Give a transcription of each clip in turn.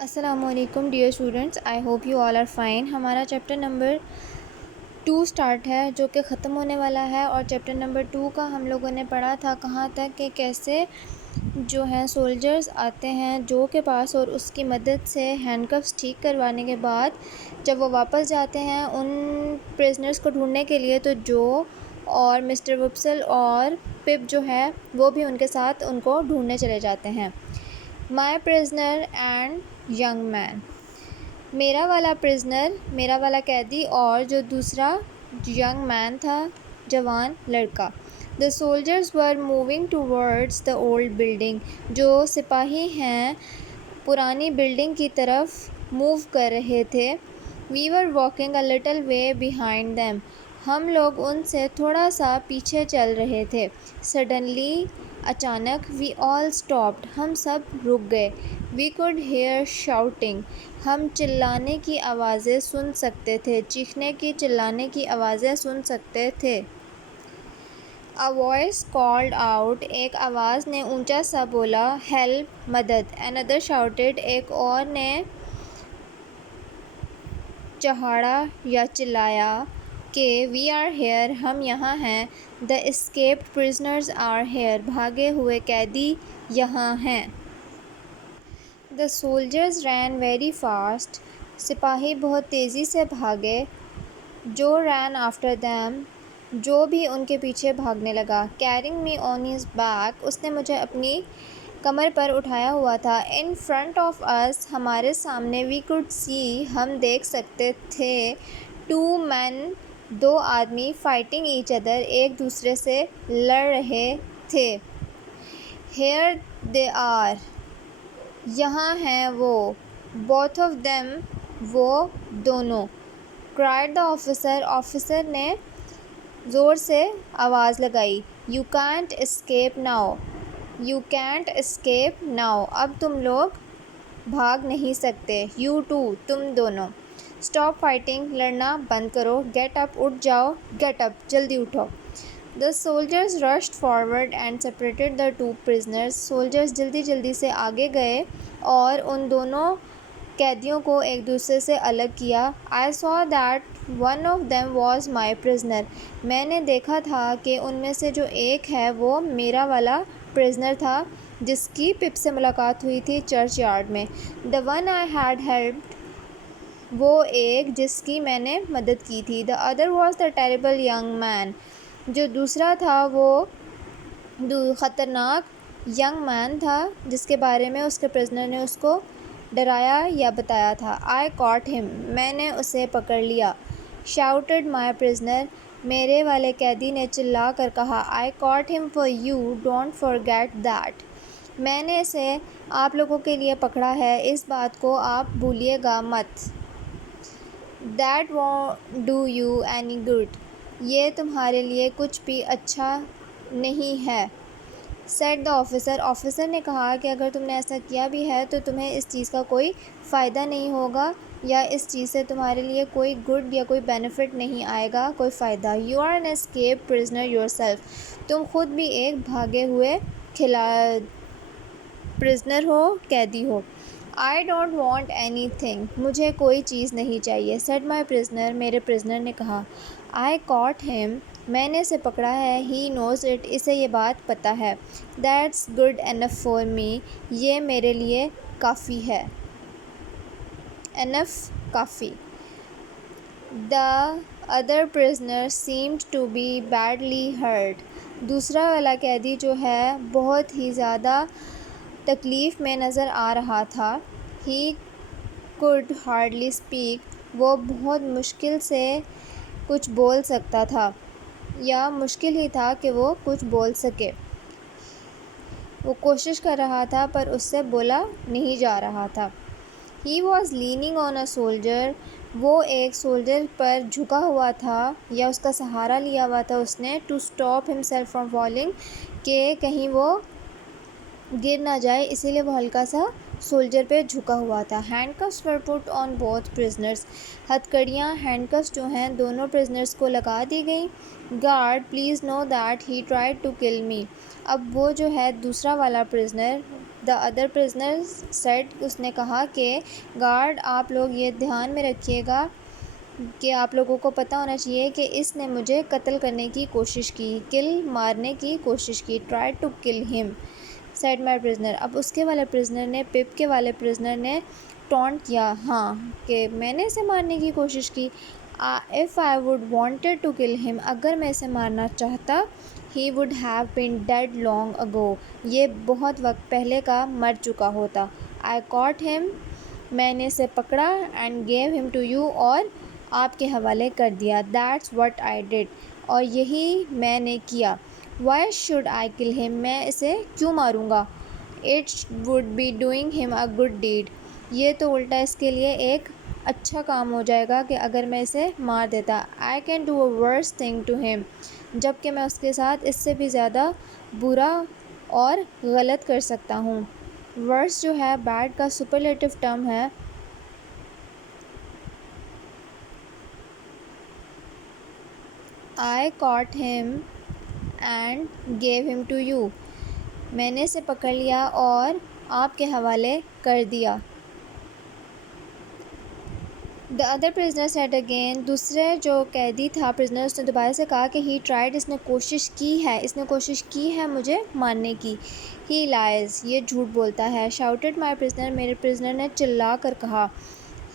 السلام علیکم dear students, I hope you all are fine. ہمارا چیپٹر نمبر 2 اسٹارٹ ہے جو کہ ختم ہونے والا ہے، اور چیپٹر نمبر 2 کا ہم لوگوں نے پڑھا تھا کہاں تک کہ کیسے جو ہیں سولجرز آتے ہیں جو کے پاس، اور اس کی مدد سے ہینڈ کفس ٹھیک کروانے کے بعد جب وہ واپس جاتے ہیں ان پریزنرز کو ڈھونڈنے کے لیے، تو جو اور مسٹر وپسل اور پپ جو ہے وہ بھی ان کے ساتھ ان کو ڈھونڈنے چلے جاتے ہیں۔ مائی پریزنر اینڈ ینگ مین، میرا والا پریزنر، میرا والا قیدی، اور جو دوسرا ینگ مین تھا، جوان لڑکا۔ The soldiers were moving towards the old building، جو سپاہی ہیں پرانی بلڈنگ کی طرف موو کر رہے تھے۔ We were walking a little way behind them، ہم لوگ ان سے تھوڑا سا پیچھے چل رہے تھے۔ Suddenly، اچانک، we all stopped، ہم سب رک گئے۔ We could hear shouting، ہم چلانے کی آوازیں سن سکتے تھے، چیخنے کی، چلانے کی آوازیں سن سکتے تھے۔ A voice called out، ایک آواز نے اونچا سا بولا، help، مدد۔ Another shouted، ایک اور نے چہاڑا یا چلایا کہ we are here، ہم یہاں ہیں۔ The escaped prisoners are here، بھاگے ہوئے قیدی یہاں ہیں۔ The soldiers ran very fast، سپاہی بہت تیزی سے بھاگے۔ جو ran after them، جو بھی ان کے پیچھے بھاگنے لگا۔ Carrying me on his back، اس نے مجھے اپنی کمر پر اٹھایا ہوا تھا۔ In front of us، ہمارے سامنے۔ We could see، ہم دیکھ سکتے تھے۔ Two men، دو آدمی۔ Fighting each other، ایک دوسرے سے لڑ رہے تھے۔ Here they are، یہاں ہیں وہ۔ Both of them، وہ دونوں۔ Cried the officer، آفیسر نے زور سے آواز لگائی۔ You can't escape now، You can't escape now، اب تم لوگ بھاگ نہیں سکتے۔ You too، تم دونوں۔ Stop fighting، لڑنا بند کرو۔ Get up، اٹھ جاؤ۔ Get up، جلدی اٹھو۔ The soldiers rushed forward and separated the two prisoners، soldiers جلدی جلدی سے آگے گئے اور ان دونوں قیدیوں کو ایک دوسرے سے الگ کیا۔ I saw that one of them was my prisoner، میں نے دیکھا تھا کہ ان میں سے جو ایک ہے وہ میرا والا پریزنر تھا جس کی پپ سے ملاقات ہوئی تھی چرچ یارڈ میں۔ The one I had helped، وہ ایک جس کی میں نے مدد کی تھی۔ The other was the terrible young man، جو دوسرا تھا وہ خطرناک ینگ مین تھا جس کے بارے میں اس کے پریزنر نے اس کو ڈرایا یا بتایا تھا۔ I caught him، میں نے اسے پکڑ لیا۔ Shouted my prisoner، میرے والے قیدی نے چلا کر کہا۔ I caught him for you، don't forget that، میں نے اسے آپ لوگوں کے لیے پکڑا ہے، اس بات کو آپ بھولیے گا مت۔ That won't do you any good، یہ تمہارے لیے کچھ بھی اچھا نہیں ہے۔ Said the officer، آفیسر نے کہا کہ اگر تم نے ایسا کیا بھی ہے تو تمہیں اس چیز کا کوئی فائدہ نہیں ہوگا، یا اس چیز سے تمہارے لیے کوئی گڈ یا کوئی بینیفٹ نہیں آئے گا، کوئی فائدہ۔ You are an escaped prisoner yourself، تم خود بھی ایک بھاگے ہوئے پریزنر ہو، قیدی ہو۔ I don't want anything، مجھے کوئی چیز نہیں چاہیے۔ Said my prisoner، میرے پریزنر نے کہا۔ I caught him، میں نے اسے پکڑا ہے۔ He knows it، اسے یہ بات پتہ ہے۔ That's good enough for me، یہ میرے لیے کافی ہے۔ Enough، coffee. The other prisoner seemed to be badly hurt، دوسرا والا قیدی جو ہے بہت ہی زیادہ تکلیف میں نظر آ رہا تھا۔ He could hardly speak، وہ بہت مشکل سے کچھ بول سکتا تھا، یا مشکل ہی تھا کہ وہ کچھ بول سکے۔ وہ کوشش کر رہا تھا پر اس سے بولا نہیں جا رہا تھا۔ He was leaning on a soldier، وہ ایک سولجر پر جھکا ہوا تھا یا اس کا سہارا لیا ہوا تھا اس نے۔ To stop himself from falling، کہ کہیں وہ گر نہ جائے، اسی لیے وہ ہلکا سا سولجر پہ جھکا ہوا تھا۔ Handcuffs were put on both prisoners، ہتھ کڑیاں، ہینڈ کفس جو ہیں دونوں پریزنرز کو لگا دی گئیں۔ Guard، please know that he tried to kill me، اب وہ جو ہے دوسرا والا prisoner The other prisoner said, اس نے کہا کہ گارڈ آپ لوگ یہ دھیان میں رکھیے گا کہ آپ لوگوں کو پتہ ہونا چاہیے کہ اس نے مجھے قتل کرنے کی کوشش کی، مارنے کی کوشش کی. tried to kill him said my prisoner. اب اس کے والے پرزنر نے، پپ کے والے پرزنر نے ٹونٹ کیا، ہاں، کہ میں نے اسے مارنے کی کوشش کی. if I would wanted to kill him، اگر میں اسے مارنا چاہتا، he would have been dead long ago، یہ بہت وقت پہلے کا مر چکا ہوتا. I caught him، میں نے اسے پکڑا، and gave him to you، اور آپ کے حوالے کر دیا. that's what I did، اور یہی میں نے کیا. why should I kill him، میں اسے کیوں ماروں گا. it would be doing him a good deed، یہ تو الٹا اس کے لیے ایک اچھا کام ہو جائے گا کہ اگر میں اسے مار دیتا. I can do a worse thing to him، جبکہ میں اس کے ساتھ اس سے بھی زیادہ برا اور غلط کر سکتا ہوں. worse جو ہے بیڈ کا سپرلیٹو ٹرم ہے. I caught him and gave him to you، میں نے اسے پکڑ لیا اور آپ کے حوالے کر دیا. The other prisoner said again، دوسرے جو قیدی تھا پرزنر، اس نے دوبارہ سے کہا کہ he tried، اس نے کوشش کی ہے مجھے مارنے کی. he lies، یہ جھوٹ بولتا ہے. shouted my prisoner، میرے پرزنر نے چلا کر کہا.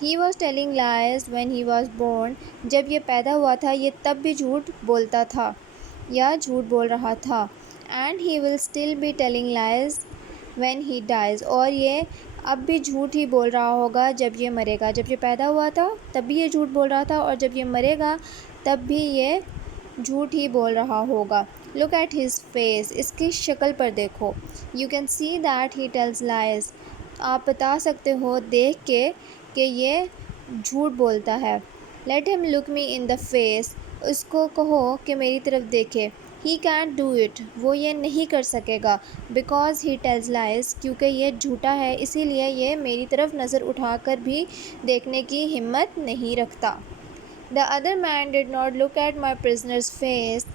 he was telling lies when he was born، جب یہ پیدا ہوا تھا یہ تب بھی جھوٹ بولتا تھا یا جھوٹ بول رہا تھا. and he will still be telling lies when he dies، اور یہ اب بھی جھوٹ ہی بول رہا ہوگا جب یہ مرے گا. جب یہ پیدا ہوا تھا تب بھی یہ جھوٹ بول رہا تھا، اور جب یہ مرے گا تب بھی یہ جھوٹ ہی بول رہا ہوگا. look at his face، اس کی شکل پر دیکھو. you can see that he tells lies، آپ بتا سکتے ہو دیکھ کے کہ یہ جھوٹ بولتا ہے. let him look me in the face، اس کو کہو کہ میری طرف دیکھے. he can't do it، وہ یہ نہیں کر سکے گا. because he tells lies، کیونکہ یہ جھوٹا ہے اسی لیے یہ میری طرف نظر اٹھا کر بھی دیکھنے کی ہمت نہیں رکھتا. the other man did not look at my prisoner's face،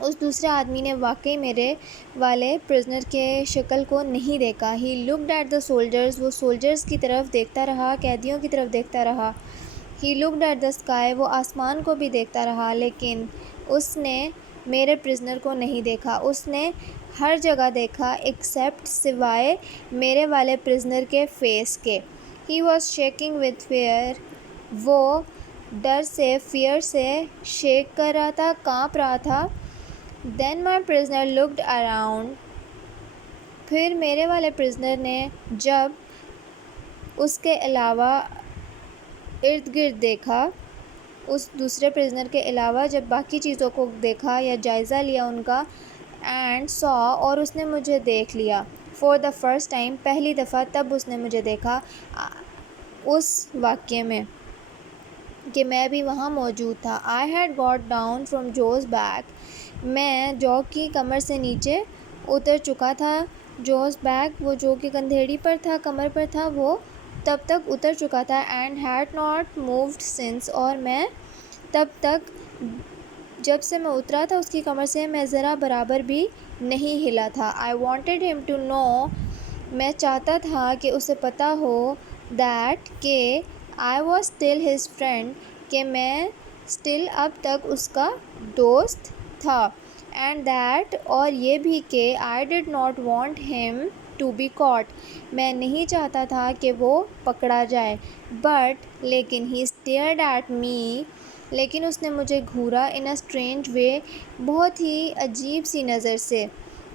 اس دوسرے آدمی نے واقعی میرے والے پرزنر کے شکل کو نہیں دیکھا. he looked at the soldiers، وہ سولجرز کی طرف دیکھتا رہا، قیدیوں کی طرف دیکھتا رہا. he looked at the sky، وہ آسمان کو بھی دیکھتا رہا، لیکن اس نے میرے پرزنر کو نہیں دیکھا. اس نے ہر جگہ دیکھا ایکسیپٹ سوائے میرے والے پرزنر کے فیس کے. he was shaking with fear، وہ ڈر سے، فیئر سے شیک کر رہا تھا، کانپ رہا تھا. then my prisoner looked around، پھر میرے والے پرزنر نے جب اس کے علاوہ ارد گرد دیکھا، اس دوسرے پرزنر کے علاوہ جب باقی چیزوں کو دیکھا یا جائزہ لیا ان کا. اینڈ saw، اور اس نے مجھے دیکھ لیا. for the first time، پہلی دفعہ تب اس نے مجھے دیکھا اس واقعے میں کہ میں بھی وہاں موجود تھا. I had got down from Joe's back، میں جو کی کمر سے نیچے اتر چکا تھا. Joe's back، وہ جو کی کندھیڑی پر تھا، کمر پر تھا، وہ تب تک اتر چکا تھا. and had not moved since، اور میں تب تک جب سے میں اترا تھا اس کی کمر سے میں ذرا برابر بھی نہیں ہلا تھا. I wanted him to know، میں چاہتا تھا کہ اسے پتہ ہو that، کہ I was still his friend، کہ میں still اب تک اس کا دوست تھا. and that، اور یہ بھی کہ I did not want him to be caught، میں نہیں چاہتا تھا کہ وہ پکڑا جائے. but، لیکن he stared at me، لیکن اس نے مجھے گھورا in a strange way، بہت ہی عجیب سی نظر سے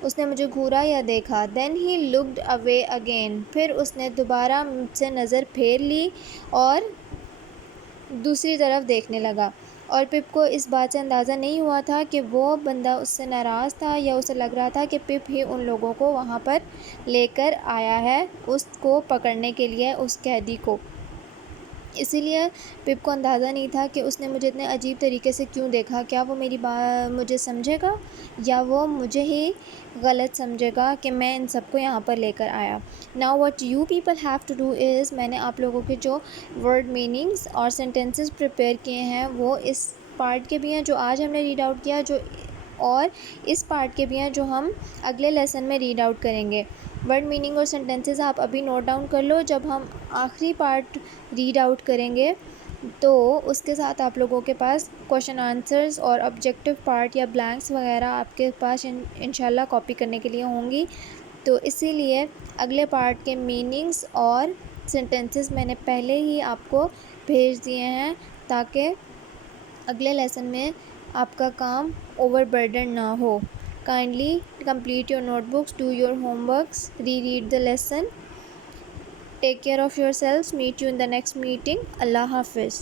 اس نے مجھے گھورا یا دیکھا. then he looked away again، پھر اس نے دوبارہ مجھ سے نظر پھیر لی اور دوسری طرف دیکھنے لگا. اور پپ کو اس بات سے اندازہ نہیں ہوا تھا کہ وہ بندہ اس سے ناراض تھا یا اسے لگ رہا تھا کہ پپ ہی ان لوگوں کو وہاں پر لے کر آیا ہے اس کو پکڑنے کے لیے، اس قیدی کو. اسی لیے پپ کو اندازہ نہیں تھا کہ اس نے مجھے اتنے عجیب طریقے سے کیوں دیکھا. کیا وہ میری مجھے سمجھے گا یا وہ مجھے ہی غلط سمجھے گا کہ میں ان سب کو یہاں پر لے کر آیا. Now what you people have to do is، میں نے آپ لوگوں کے جو ورڈ میننگز اور سینٹینسز پریپیئر کیے ہیں وہ اس پارٹ کے بھی ہیں جو آج ہم نے ریڈ آؤٹ کیا، جو اور اس پارٹ کے بھی ہیں جو ہم اگلے لیسن میں ریڈ آؤٹ کریں گے. ورڈ میننگ اور سینٹینسز آپ ابھی نوٹ ڈاؤن کر لو. جب ہم آخری پارٹ ریڈ آؤٹ کریں گے تو اس کے ساتھ آپ لوگوں کے پاس کویشچن آنسرز اور آبجیکٹیو پارٹ یا بلینکس وغیرہ آپ کے پاس انشاءاللہ کاپی کرنے کے لیے ہوں گی. تو اسی لیے اگلے پارٹ کے میننگز اور سینٹینسز میں نے پہلے ہی آپ کو بھیج دیے ہیں تاکہ اگلے لیسن میں آپ کا کام اوور برڈن نہ ہو. Kindly complete your notebooks, do your homeworks, reread the lesson. Take care of yourselves. Meet you in the next meeting. اللہ حافظ.